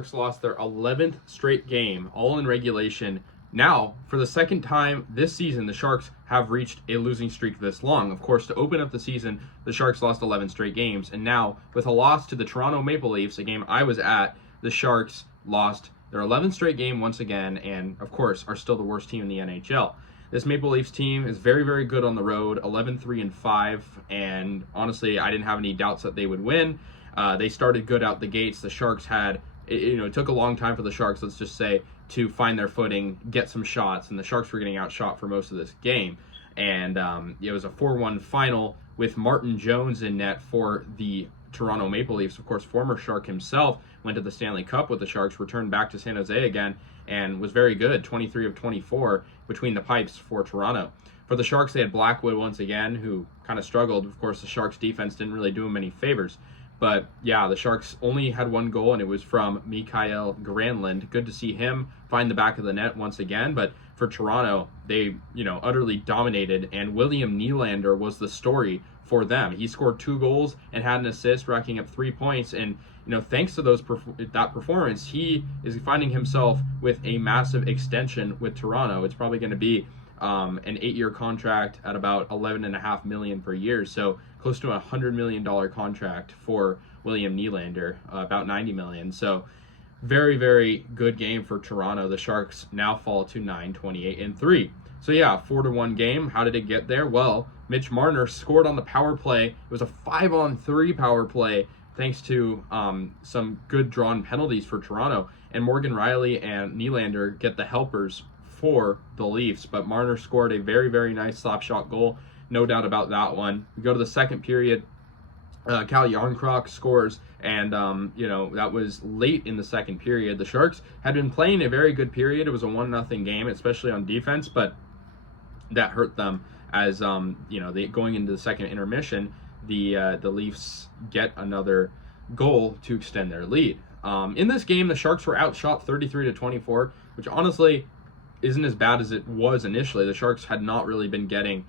Sharks lost their 11th straight game, all in regulation. Now, for the second time this season, the Sharks have reached a losing streak this long. Of course, to open up the season, the Sharks lost 11 straight games. And now, with a loss to the Toronto Maple Leafs, a game I was at, the Sharks lost their 11th straight game once again, and of course, are still the worst team in the NHL. This Maple Leafs team is very, very good on the road, 11-3-5, and honestly, I didn't have any doubts that they would win. They started good out the gates. The Sharks had, it took a long time for the Sharks, let's just say, to find their footing, get some shots, and the Sharks were getting outshot for most of this game. And it was a 4-1 final with Martin Jones in net for the Toronto Maple Leafs. Of course, former Shark himself went to the Stanley Cup with the Sharks, returned back to San Jose again, and was very good, 23 of 24 between the pipes for Toronto. For the Sharks, they had Blackwood once again, who kind of struggled. Of course, the Sharks defense didn't really do him any favors. But yeah, the Sharks only had one goal, and it was from Mikael Granlund. Good to see him find the back of the net once again. But for Toronto, they, utterly dominated, and William Nylander was the story for them. He scored 2 goals and had an assist, racking up 3 points. And thanks to that performance, he is finding himself with a massive extension with Toronto. It's probably going to be an 8-year contract at about $11.5 million per year, so close to a $100 million contract for William Nylander, about $90 million. So very, very good game for Toronto. The Sharks now fall to 9-28-3. So yeah, 4-1 game. How did it get there? Well, Mitch Marner scored on the power play. It was a 5-on-3 power play, thanks to some good drawn penalties for Toronto. And Morgan Rielly and Nylander get the helpers for the Leafs. But Marner scored a very, very nice slap shot goal. No doubt about that one. We go to the second period. Cal Yarncroc scores, and that was late in the second period. The Sharks had been playing a very good period. It was a 1-0 game, especially on defense, but that hurt them as they going into the second intermission. The Leafs get another goal to extend their lead. In this game, the Sharks were outshot 33-24, which honestly isn't as bad as it was initially. The Sharks had not really been getting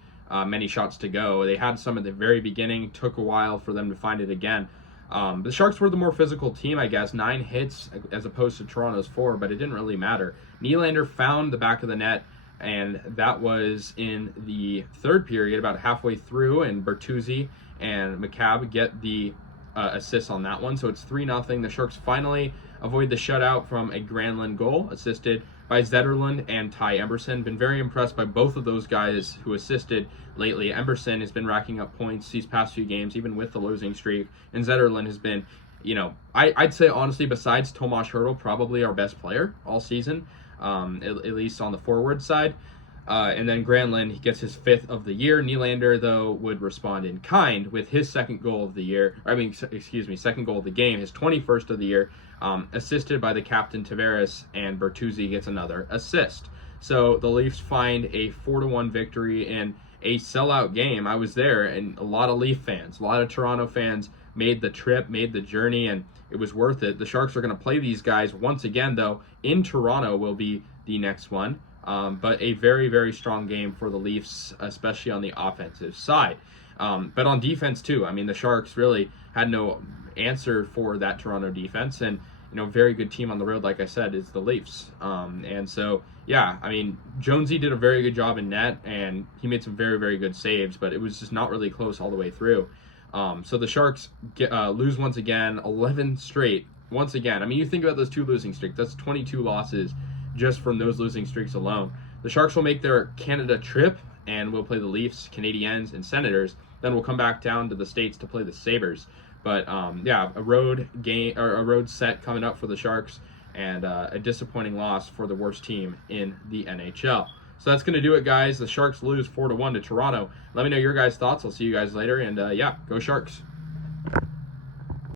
many shots to go. They had some at the very beginning, took a while for them to find it again. The Sharks were the more physical team, I guess, 9 hits as opposed to Toronto's 4, but it didn't really matter. Nylander found the back of the net, and that was in the third period, about halfway through, and Bertuzzi and McCabe get the assists on that one. So it's 3-0. The Sharks finally avoid the shutout from a Granlund goal, assisted by Zetterlund and Ty Emberson. Been very impressed by both of those guys who assisted lately. Emberson has been racking up points these past few games, even with the losing streak. And Zetterlund has been, I'd say honestly, besides Tomas Hertl, probably our best player all season, at least on the forward side. And then Granlund, he gets his 5th of the year. Nylander, though, would respond in kind with his second goal of the year. Second goal of the game, his 21st of the year, assisted by the captain Tavares, and Bertuzzi gets another assist. So the Leafs find a 4-1 victory in a sellout game. I was there, and a lot of Leaf fans, a lot of Toronto fans made the trip, made the journey, and it was worth it. The Sharks are going to play these guys once again, though, in Toronto will be the next one. But a very, very strong game for the Leafs, especially on the offensive side. But on defense, too. I mean, the Sharks really had no answer for that Toronto defense. And, very good team on the road, like I said, is the Leafs. And so, yeah, I mean, Jonesy did a very good job in net, and he made some very, very good saves, but it was just not really close all the way through. So the Sharks lose once again, 11 straight, once again. I mean, you think about those 2 losing streaks, that's 22 losses just from those losing streaks alone. The Sharks will make their Canada trip, and we'll play the Leafs, Canadiens, and Senators. Then we'll come back down to the States to play the Sabres. But a road game or a road set coming up for the Sharks, and a disappointing loss for the worst team in the NHL. So that's going to do it, guys. The Sharks lose 4-1 to Toronto. Let me know your guys' thoughts. I'll see you guys later, and go Sharks.